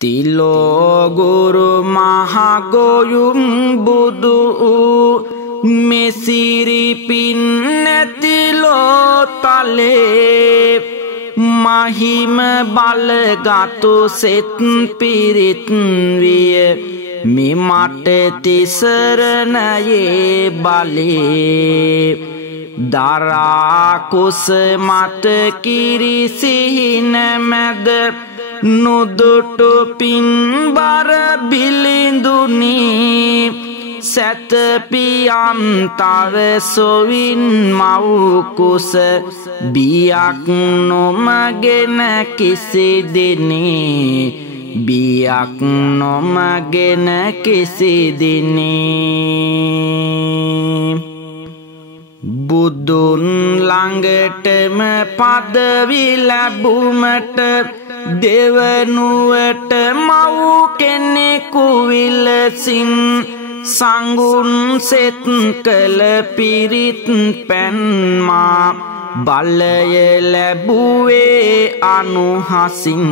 තිලෝ ගුරු මහගොයුම් බුදු මෙසිරි පින් නැතිලෝ තලේ මහිම බලගතු සෙත් පිරිත් විය මෙමට තිසරණයේ බලේ දරා කුස මත කිරිසිහින මැද නුදුටු පින්බර බිලිඳුනි සැතපියන්තව සොවින් මව්කුස බියක් නොමගෙන කිසි දිනේ බියක් නොමගෙන කිසි දිනේ බුදුන් ළඟටම පදවි ලැබුමට දෙවනුවට මව් කෙනෙකු විලසින් සංගුන් සෙත් කළ පිරිත් පැන්මා බලය ලැබුවේ අනුහසින්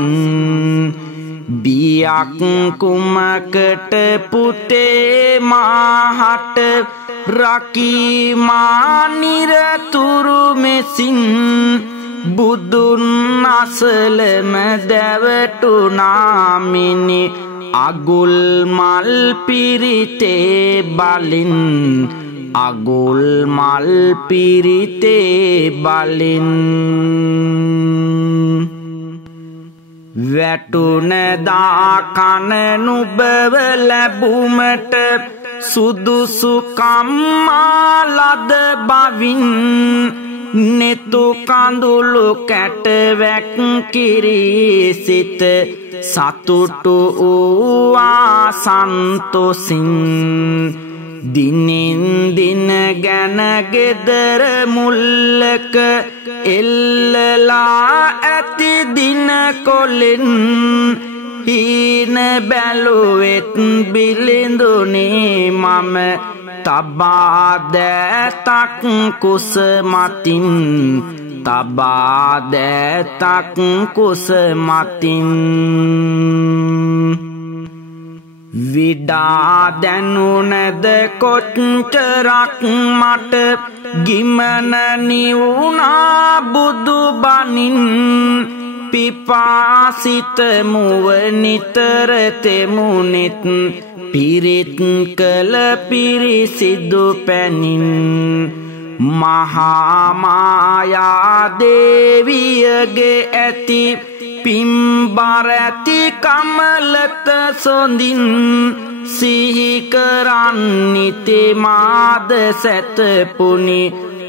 බියක් කුමකට පුතේ මාහට රකීමා නිරතුරු මෙසින් බුදුන් අසලම දැවටුනාමිනි අගුල් මල් පිරිතේ බලින් අගුල් මල් පිරිතේ බලින් වැටුනදා කන නුබව ලැබුමට සුදුසු කම්මාලද බවින් නෙතු කඳුළු කැටවැක් කිරිසිත සතුටු වූවා සන්තොසින් දිනෙන් දින ගැන ගෙදර මුල්ලක එල්ලලා ඇති දින කොලෙන් හීන බැලුවෙත් බිලිඳුනේ මම තබා දෑතක් කුස මතින් තබා දෑතක් කුස මතින් විඩා දැනුනද කොච්චරක් මට ගිමන නිවුණා බුදු බණින් පිපාසිත මුව නිතර තෙමුනෙත් පිරිත් කළ පිරිසිදු පැනින් මහා මායා දේවියගේ ඇති පිම්බර ඇති කමලත සොඳින් සිහි කරන්නිතේ මාද සැතපුනි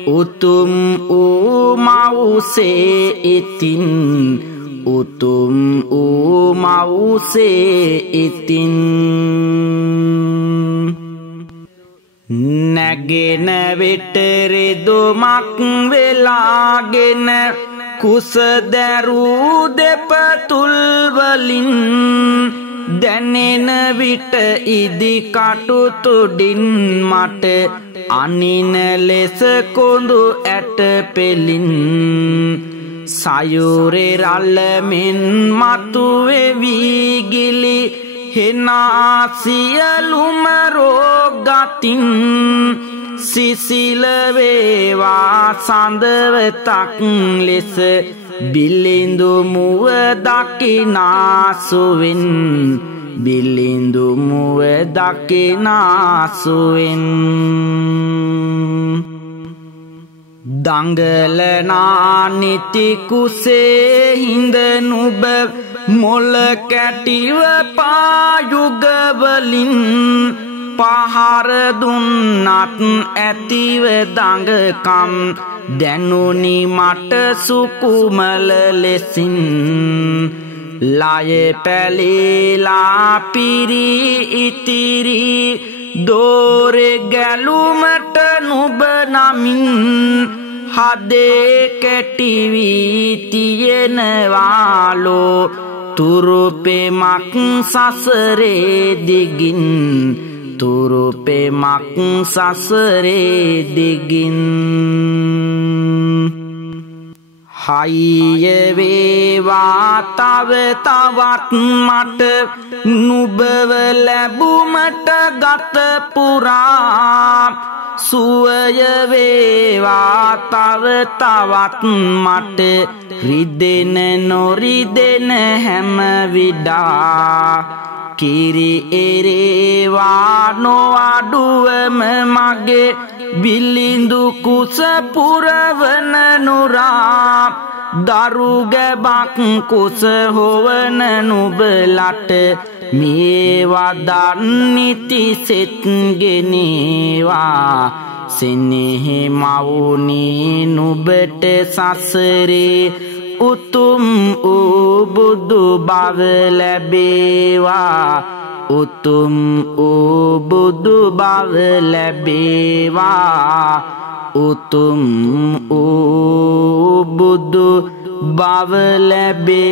උතුම් වූ මව්සේ ඉතින් උතුම් වූ මව්සේ ඉතින් නැගෙන විට රිදුමක් වෙලාගෙන කුස දැරූ දෙපතුල් වලින් දැනෙන විට ඉදි කටු තුඩින් මට අනින ලෙස කොඳු ඇට පෙලින් සයුරේ රළමින් මතුවෙවි ගිලි හෙනා සියලුම රෝගතින් සිසිල වේවා සඳවතක් ලෙස බිලිඳු මුව දකිනාසුවෙන් බිලිඳු මුව දකිනාසුවෙන් දංගලනා නිති කුසේ හිඳ නුබ මොල කැටිව පායුගවලින් පහර දුන්නත් ඇතිව දඟකම් දැනුනි මට සුකුමල ලෙසින් ලය පැලේලා පිරි ඉතිරි දෝරෙ ගැලුමට නුබ නමින් හදේ කැටිවී තියෙනවාලෝ තුරුපෙමක් සසරේ දිගින් තුරුපෙමක් සසරේ දිගින් හයිය වේවා තව තවත් මට නුඹව ලැබුමට ගත පුරා සුවය වේවා තව තවත් මට රිදෙන නොරිදෙන හැම විඩා කිරි එරේවා නොඅඩුවම මගේ බිලිඳු කුස පුරවන නුරා දරු ගැබක් කුස හොවන නුඹලට මේවා දන්නිති සෙත් ගෙනේවා සෙනෙහි මවුනි නුඹට සසරේ උතුම් වූ බුදු බව ලැබේවා උතුම් වූ බුදු බව ලැබේවා උතුම් වූ බුදු බව ලැබේවා